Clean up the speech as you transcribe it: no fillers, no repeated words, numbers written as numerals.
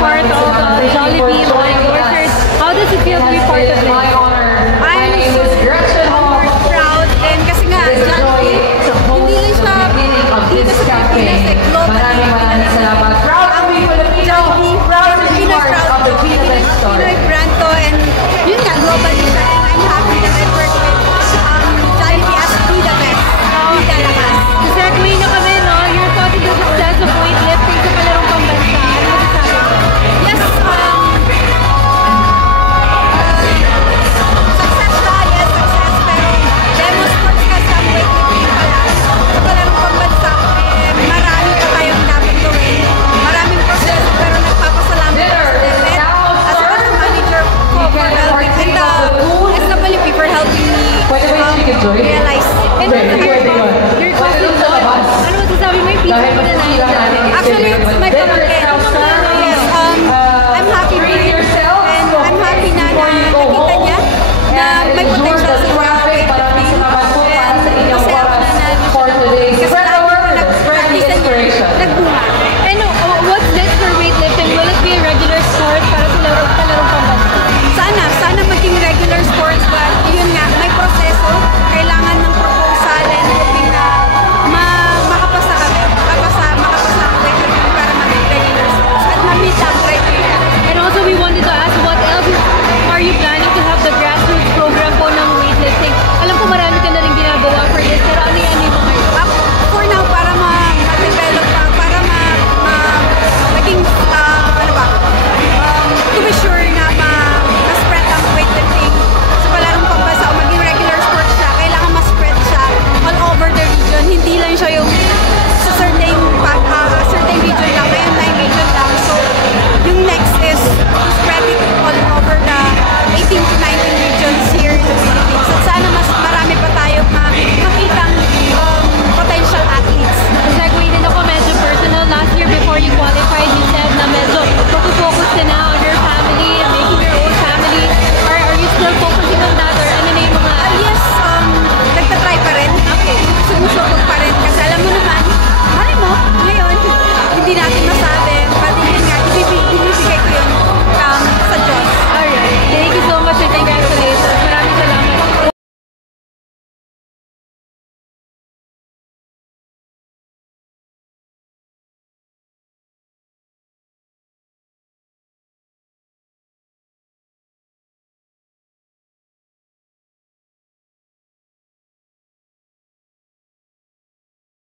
part of Jollibee Mine Orchard. How does it feel to be part of it? I'm proud din kasi nga Jollibee, hindi lang siya dito sa Pilipinas, eh, globally. Jollibee, proud to be Pinoy, proud to be Pinoy